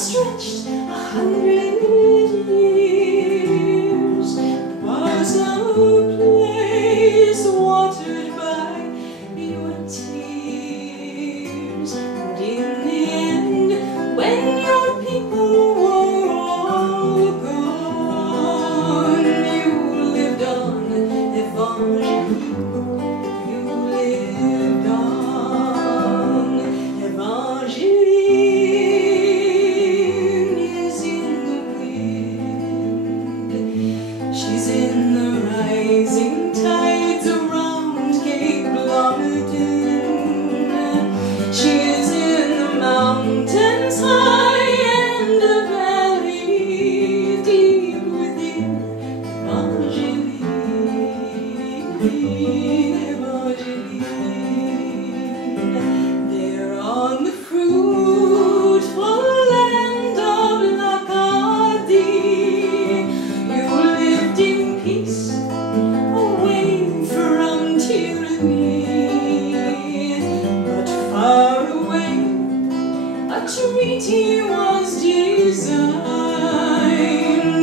stretched 100 years. It was a place watered by your tears. And in the end, when your people were all gone, you lived on, Evangeline. You lived on, Evangeline is in the wind. She's in the rising tides around Cape Blomidon. She is in the mountains high and the valley deep within. Evangeline, they're on the fruitful land of Acadians. You lived in peace, away from tyranny, but far away a treaty was designed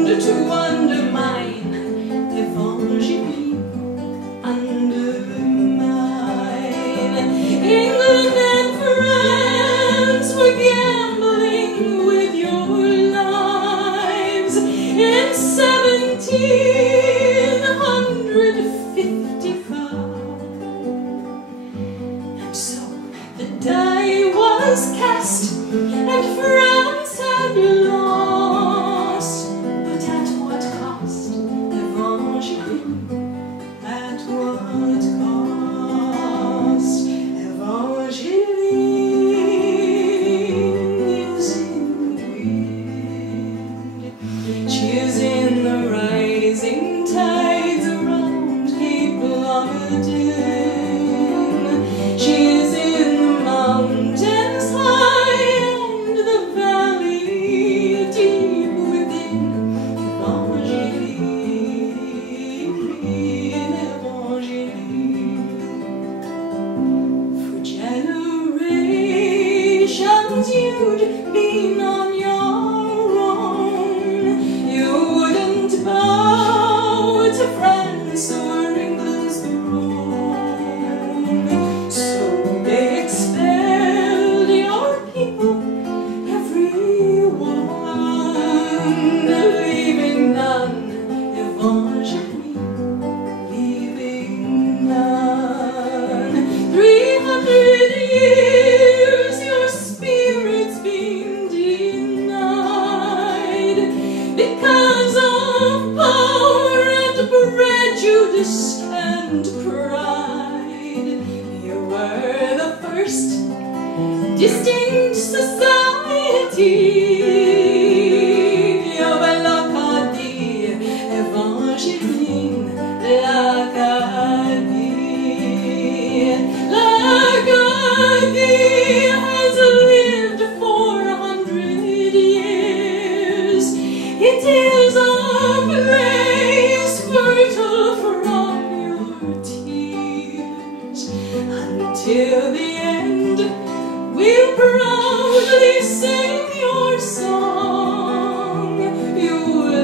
to undermine Evangeline, undermine. England and France were gambling with your lives in 1755. And so the die was cast and France had lost. But at what cost, Evangeline? At what cost? Evangeline is in the wind. She is in the rising tides around Cape Blomidon. She is in the mountains high and the valley deep within. Evangeline, Evangeline. For generations you'd been on your own. You wouldn't bow to France or England's throne. So they expelled your people, everyone, leaving none. Evangeline, leaving none. 300 years your spirit's been denied because of power and prejudice and pride. You were the first distinct society of l'Acadie, Evangeline, l'Acadie. L'Acadie has lived for 100 years. It is a place fertile from your tears. Until the end, we'll proudly sing your song. You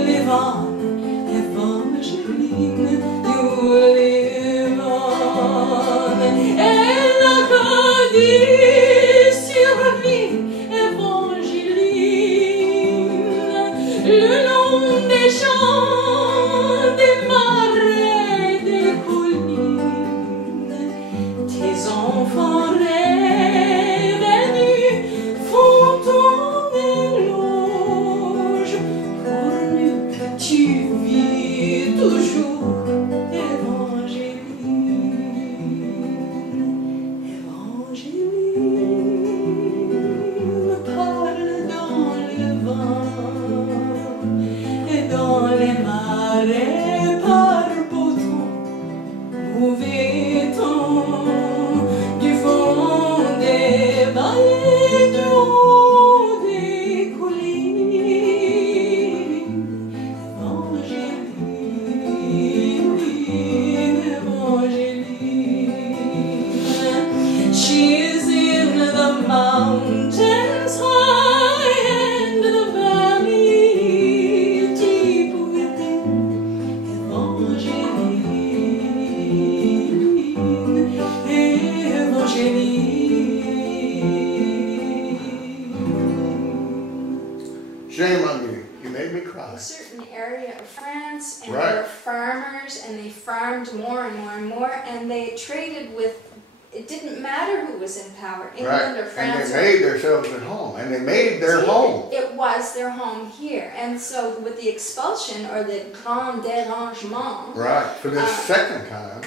live on, Evangeline. You live on. Et l'Acadie survit, Evangeline. Le long des champs, des marais, des collines, tes enfants rêvent et nus font ton éloge. Pour nous, tu vis toujours, Evangeline. Evangeline parle dans le vent et dans les marais par beau temps. Mouvez-on du fond des vallées, du haut des collines. Evangeline, Evangeline. She is in the mountains high and a certain area of France, and Right. they were farmers, and they farmed more and more and more, and they traded with, it didn't matter who was in power, England or France. And they made themselves at home, and they made their home. It was their home here. And so with the expulsion, or the Grand Dérangement. Right, for the second time,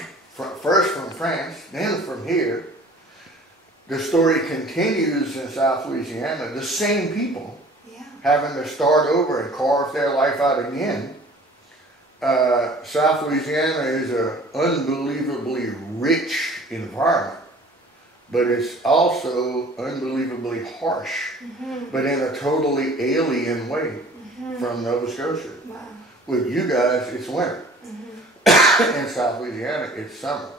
first from France, then from here, the story continues in South Louisiana, the same people having to start over and carve their life out again. South Louisiana is an unbelievably rich environment, but it's also unbelievably harsh, but in a totally alien way from Nova Scotia. Wow. With you guys, it's winter. In South Louisiana, it's summer.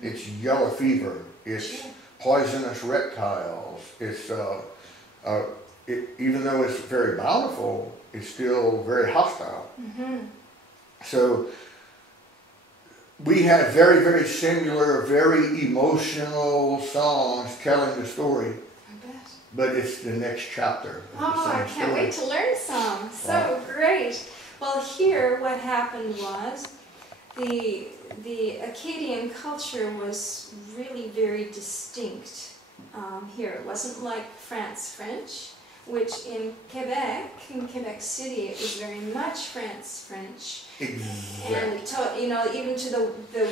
It's yellow fever. It's poisonous reptiles. It's even though it's very bountiful, it's still very hostile. So we have very, very similar, very emotional songs telling the story. I bet. But it's the next chapter. Oh, I can't wait to learn some. So great. Well, here what happened was the Acadian culture was really very distinct here. It wasn't like French, which in Quebec City, it was very much French. Exactly. And you know, even to the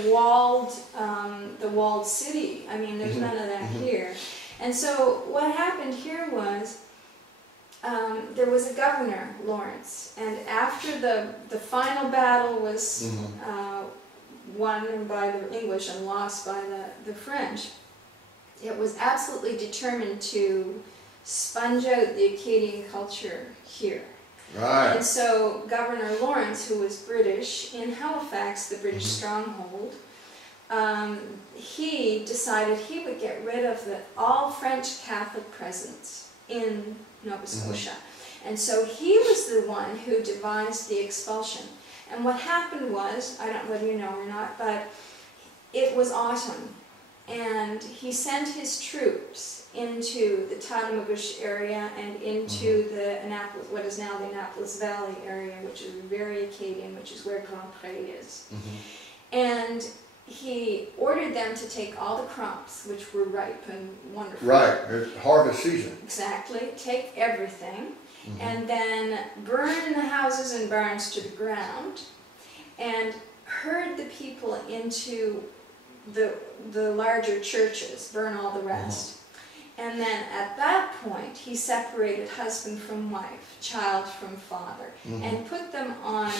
walled city. I mean, there's none of that here. And so what happened here was there was a governor, Lawrence, and after the final battle was won by the English and lost by the French, it was absolutely determined to sponge out the Acadian culture here. Right. And so Governor Lawrence, who was British, in Halifax, the British stronghold, he decided he would get rid of all French Catholic presence in Nova Scotia. And so he was the one who devised the expulsion. And what happened was, I don't know whether you know or not, but it was autumn, and he sent his troops into the Tittabagush area and into the Annapolis, what is now the Annapolis Valley area, which is very Acadian, which is where Grand Pré is. And he ordered them to take all the crops, which were ripe and wonderful. Right, it's harvest season. Exactly, take everything, and then burn the houses and barns to the ground, and herd the people into the larger churches, burn all the rest. And then at that point, he separated husband from wife, child from father, and put them on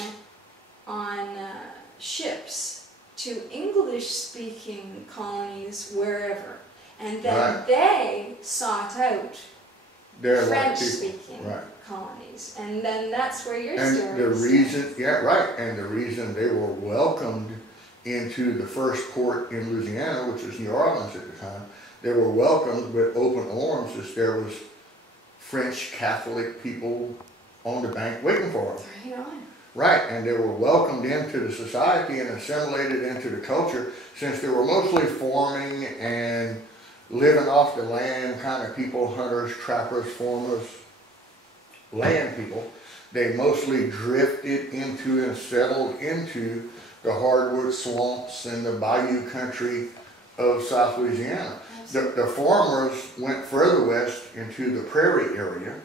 ships to English-speaking colonies wherever. And then they sought out French-speaking colonies. And then that's where your story is. And the reason, and the reason they were welcomed into the first port in Louisiana, which was New Orleans at the time, they were welcomed with open arms as there was French Catholic people on the bank waiting for them. Right on. Right, and they were welcomed into the society and assimilated into the culture, since they were mostly farming and living off the land kind of people, hunters, trappers, farmers, land people. They mostly drifted into and settled into the hardwood swamps and the bayou country of South Louisiana. The farmers went further west into the prairie area.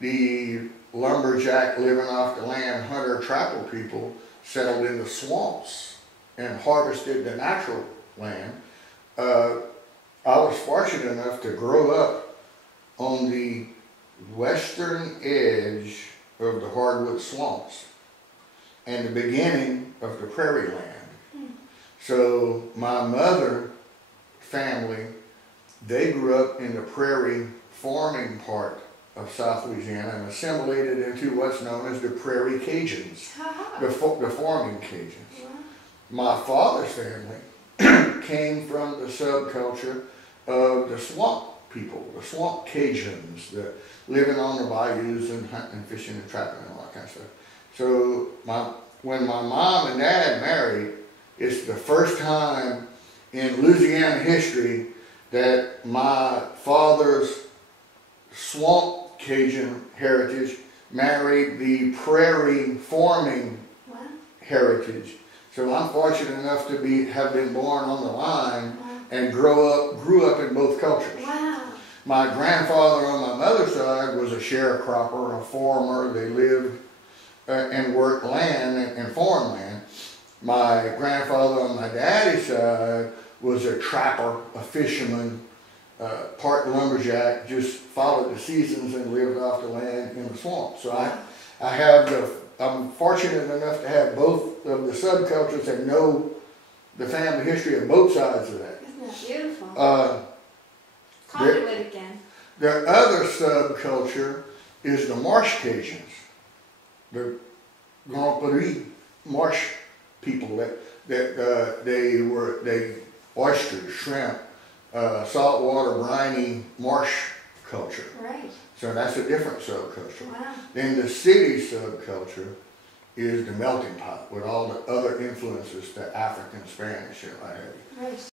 The lumberjack living off the land, hunter, trapper people settled in the swamps and harvested the natural land. I was fortunate enough to grow up on the western edge of the hardwood swamps and the beginning of the prairie land. So my mother family, they grew up in the prairie farming part of South Louisiana and assimilated into what's known as the Prairie Cajuns, the farming Cajuns. My father's family came from the subculture of the swamp people, the swamp Cajuns, the living on the bayous and hunting, fishing and trapping and all that kind of stuff. So when my mom and dad married, it's the first time in Louisiana history that my father's swamp Cajun heritage married the prairie farming Wow. heritage. So I'm fortunate enough to have been born on the line Wow. and grew up in both cultures. Wow. My grandfather on my mother's side was a sharecropper, a farmer. They lived and worked land and farmed land. My grandfather on my daddy's side was a trapper, a fisherman, part lumberjack, just followed the seasons and lived off the land in the swamp. So I'm fortunate enough to have both of the subcultures and know the family history of both sides of that. Isn't that beautiful? Conduit again. The other subculture is the marsh Cajuns, the Grand Prairie marsh people they oysters, shrimp, saltwater, briny marsh culture. Right. So that's a different subculture. Wow. Then the city subculture is the melting pot with all the other influences, the African, Spanish, and what have you. Right.